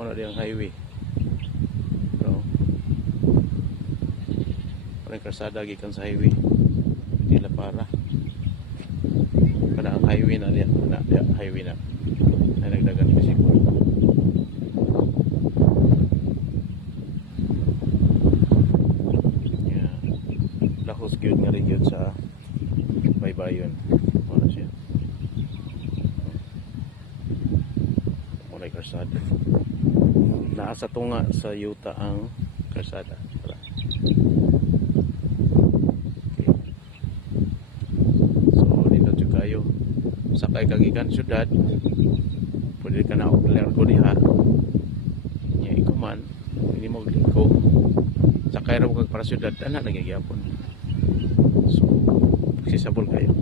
Wala diyang highway. So, parang karsada gikan sa highway. Hindi na para. Kada ang highway na diya. Highway na. Ay nagdagan bisikol. Yeah. Lahos gyud nga rin yun sa Baybayon. Wala siya. Wala karsada. Naasa tunga sa yuta ang karsada. Wala. Okay. So dito dyan kayo. Sakay kagikan syudad. Pwede ka na ko diha. Nya ikaw man. Hindi mo lingko. Sakay raw kag para syudad. Ana nagigyapon. So, sisabol kayo.